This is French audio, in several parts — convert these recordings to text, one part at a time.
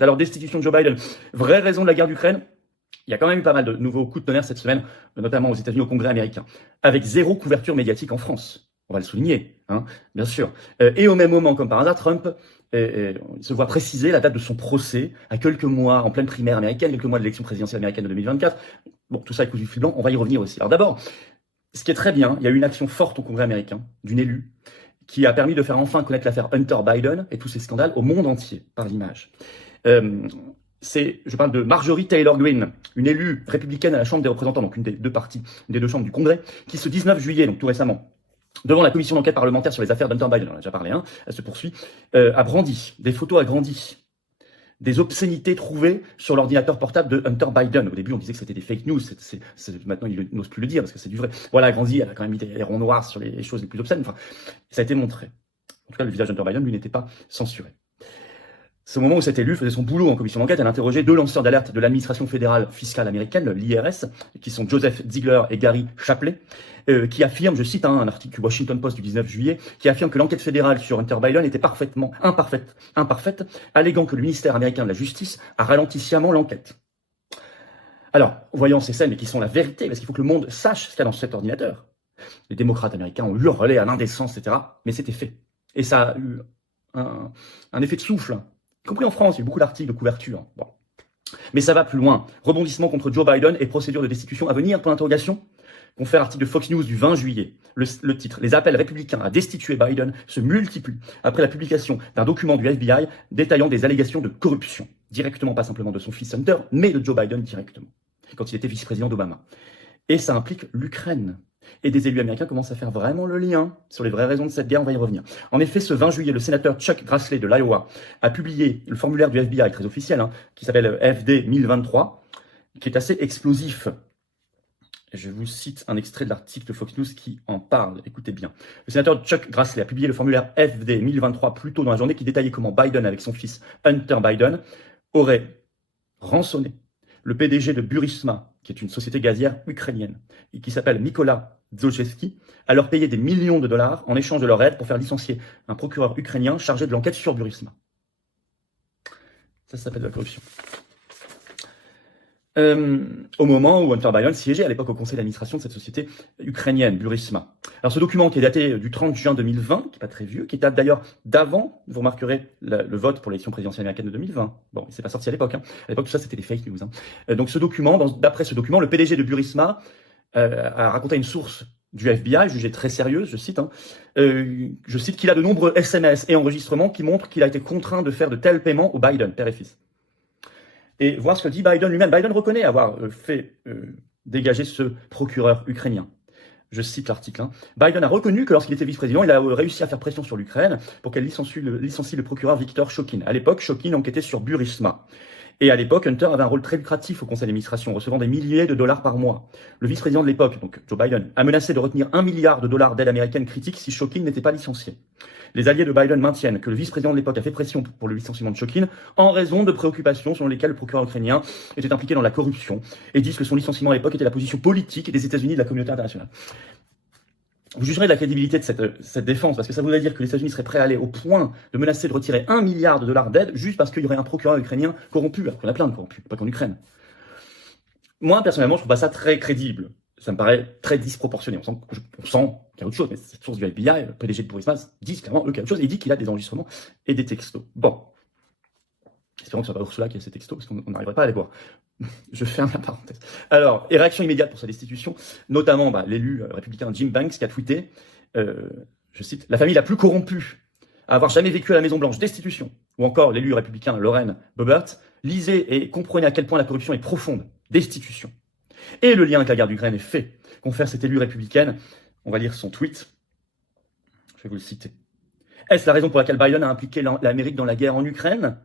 Alors, destitution de Joe Biden, vraie raison de la guerre d'Ukraine. Il y a quand même eu pas mal de nouveaux coups de tonnerre cette semaine, notamment aux États-Unis, au Congrès américain, avec zéro couverture médiatique en France. On va le souligner, hein, bien sûr. Et au même moment, comme par hasard, Trump se voit préciser la date de son procès à quelques mois, en pleine primaire américaine, quelques mois de l'élection présidentielle américaine de 2024. Bon, tout ça est cousu du fil blanc, on va y revenir aussi. Alors d'abord, ce qui est très bien, il y a eu une action forte au Congrès américain d'une élue qui a permis de faire enfin connaître l'affaire Hunter Biden et tous ces scandales au monde entier, par l'image. Je parle de Marjorie Taylor Greene, une élue républicaine à la Chambre des représentants, donc une des deux chambres du Congrès, qui ce 19 juillet, donc tout récemment, devant la commission d'enquête parlementaire sur les affaires d'Hunter Biden, on en a déjà parlé, hein, elle se poursuit, a brandi des photos agrandies, des obscénités trouvées sur l'ordinateur portable de Hunter Biden. Au début, on disait que c'était des fake news, maintenant il n'ose plus le dire parce que c'est du vrai. Voilà, agrandi, elle a quand même mis des ronds noirs sur les choses les plus obscènes, enfin, ça a été montré. En tout cas, le visage d'Hunter Biden, lui, n'était pas censuré. C'est au moment où cette élue faisait son boulot en commission d'enquête, elle interrogeait deux lanceurs d'alerte de l'administration fédérale fiscale américaine, l'IRS, qui sont Joseph Ziegler et Gary Shapley, qui affirment, je cite un article du Washington Post du 19 juillet, qui affirme que l'enquête fédérale sur Hunter Biden était parfaitement imparfaite, alléguant que le ministère américain de la Justice a ralenti sciemment l'enquête. Alors, voyant ces scènes, mais qui sont la vérité, parce qu'il faut que le monde sache ce qu'il y a dans cet ordinateur, les démocrates américains ont hurlé à l'indécence, etc., mais c'était fait. Et ça a eu un effet de souffle, y compris en France, il y a eu beaucoup d'articles de couverture. Bon. Mais ça va plus loin. Rebondissement contre Joe Biden et procédure de destitution à venir, point d'interrogation. Confère article de Fox News du 20 juillet. Le titre, les appels républicains à destituer Biden se multiplient après la publication d'un document du FBI détaillant des allégations de corruption. Directement, pas simplement de son fils Hunter, mais de Joe Biden directement, quand il était vice-président d'Obama. Et ça implique l'Ukraine. Et des élus américains commencent à faire vraiment le lien sur les vraies raisons de cette guerre, on va y revenir. En effet, ce 20 juillet, le sénateur Chuck Grassley de l'Iowa a publié le formulaire du FBI, très officiel, hein, qui s'appelle FD 1023, qui est assez explosif. Je vous cite un extrait de l'article de Fox News qui en parle, écoutez bien. Le sénateur Chuck Grassley a publié le formulaire FD 1023 plus tôt dans la journée qui détaillait comment Biden, avec son fils Hunter Biden, aurait rançonné le PDG de Burisma, qui est une société gazière ukrainienne, et qui s'appelle Mykola Zlochevsky, à leur payer des millions de dollars en échange de leur aide pour faire licencier un procureur ukrainien chargé de l'enquête sur Burisma. Ça s'appelle de la corruption. Au moment où Hunter Biden siégeait à l'époque au conseil d'administration de cette société ukrainienne, Burisma. Alors ce document qui est daté du 30 juin 2020, qui n'est pas très vieux, qui date d'ailleurs d'avant, vous remarquerez, le vote pour l'élection présidentielle américaine de 2020. Bon, il s'est pas sorti à l'époque. Hein. À l'époque, tout ça, c'était des fake news. Hein. Donc ce document, d'après ce document, le PDG de Burisma a raconté à une source du FBI, jugée très sérieuse, je cite, qu'il a de nombreux SMS et enregistrements qui montrent qu'il a été contraint de faire de tels paiements au Biden, père et fils. Et voir ce que dit Biden lui-même. Biden reconnaît avoir fait dégager ce procureur ukrainien. Je cite l'article. Hein. Biden a reconnu que lorsqu'il était vice-président, il a réussi à faire pression sur l'Ukraine pour qu'elle licencie le procureur Viktor Shokin. À l'époque, Shokin enquêtait sur Burisma. Et à l'époque, Hunter avait un rôle très lucratif au conseil d'administration, recevant des milliers de dollars par mois. Le vice-président de l'époque, donc Joe Biden, a menacé de retenir $1 milliard d'aide américaine critique si Shokin n'était pas licencié. Les alliés de Biden maintiennent que le vice-président de l'époque a fait pression pour le licenciement de Shokin en raison de préoccupations selon lesquelles le procureur ukrainien était impliqué dans la corruption et disent que son licenciement à l'époque était la position politique des États-Unis et de la communauté internationale. Vous jugerez de la crédibilité de cette défense, parce que ça voudrait dire que les États-Unis seraient prêts à aller au point de menacer de retirer $1 milliard d'aide juste parce qu'il y aurait un procureur ukrainien corrompu, alors qu'on a plein de corrompus, pas qu'en Ukraine. Moi, personnellement, je trouve pas ça très crédible. Ça me paraît très disproportionné. On sent qu'il y a autre chose, mais cette source du FBI, le PDG de Burisma, dit clairement qu'il y a autre chose, et il dit qu'il a des enregistrements et des textos. Bon. Espérons que ce soit pas Ursula qui a ces textos, parce qu'on n'arriverait pas à les voir. Je ferme la parenthèse. Alors, et réaction immédiate pour sa destitution, notamment l'élu républicain Jim Banks qui a tweeté, je cite, « La famille la plus corrompue à avoir jamais vécu à la Maison-Blanche, destitution ». Ou encore l'élu républicain Lauren Boebert, « Lisez et comprenez à quel point la corruption est profonde, destitution ». Et le lien avec la guerre d'Ukraine est fait. Confère cette élue républicaine, on va lire son tweet, je vais vous le citer. « Est-ce la raison pour laquelle Biden a impliqué l'Amérique dans la guerre en Ukraine ?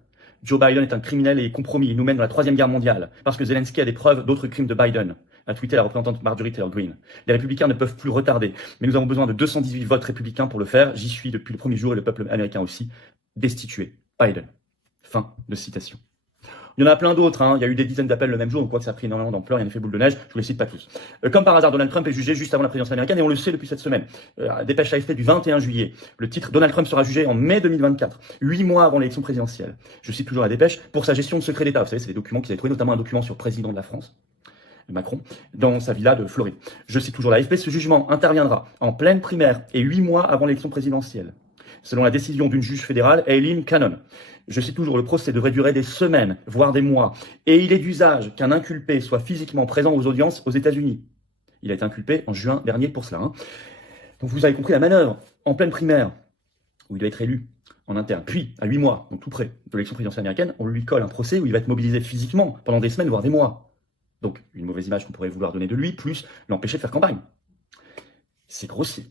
Joe Biden est un criminel et compromis. Il nous mène dans la 3e guerre mondiale parce que Zelensky a des preuves d'autres crimes de Biden, a tweeté la représentante Marjorie Taylor Greene. Les républicains ne peuvent plus retarder, mais nous avons besoin de 218 votes républicains pour le faire. J'y suis depuis le premier jour et le peuple américain aussi. Destituer Biden. Fin de citation. Il y en a plein d'autres, hein. Il y a eu des dizaines d'appels le même jour, on voit que ça a pris énormément d'ampleur, il y a un effet boule de neige, je vous les cite pas tous. Comme par hasard, Donald Trump est jugé juste avant la présidentielle américaine et on le sait depuis cette semaine. Dépêche AFP du 21 juillet. Le titre, Donald Trump sera jugé en mai 2024, 8 mois avant l'élection présidentielle. Je cite toujours la dépêche, pour sa gestion de secret d'État. Vous savez, c'est des documents qu'ils avaient trouvés, notamment un document sur le président de la France, Macron, dans sa villa de Floride. Je cite toujours l'AFP, ce jugement interviendra en pleine primaire et 8 mois avant l'élection présidentielle, selon la décision d'une juge fédérale, Aileen Cannon. Je cite toujours, le procès devrait durer des semaines, voire des mois, et il est d'usage qu'un inculpé soit physiquement présent aux audiences aux États-Unis. Il a été inculpé en juin dernier pour cela. Donc vous avez compris la manœuvre, en pleine primaire, où il doit être élu en interne, puis à 8 mois, donc tout près de l'élection présidentielle américaine, on lui colle un procès où il va être mobilisé physiquement pendant des semaines, voire des mois. Donc une mauvaise image qu'on pourrait vouloir donner de lui, plus l'empêcher de faire campagne. C'est grossier.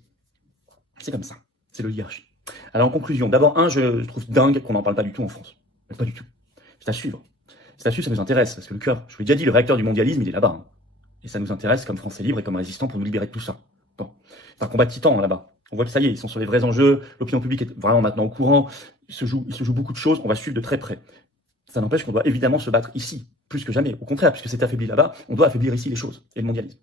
C'est comme ça. C'est l'oligarchie. Alors en conclusion, d'abord, je trouve dingue qu'on n'en parle pas du tout en France. Pas du tout. C'est à suivre. C'est à suivre, ça nous intéresse, parce que le cœur, je vous l'ai déjà dit, le réacteur du mondialisme, il est là-bas. Hein. Et ça nous intéresse comme Français libres et comme résistants pour nous libérer de tout ça. Bon. C'est un combat de titans là-bas. On voit que ça y est, ils sont sur les vrais enjeux, l'opinion publique est vraiment maintenant au courant, il se joue beaucoup de choses, on va suivre de très près. Ça n'empêche qu'on doit évidemment se battre ici, plus que jamais. Au contraire, puisque c'est affaibli là-bas, on doit affaiblir ici les choses, et le mondialisme.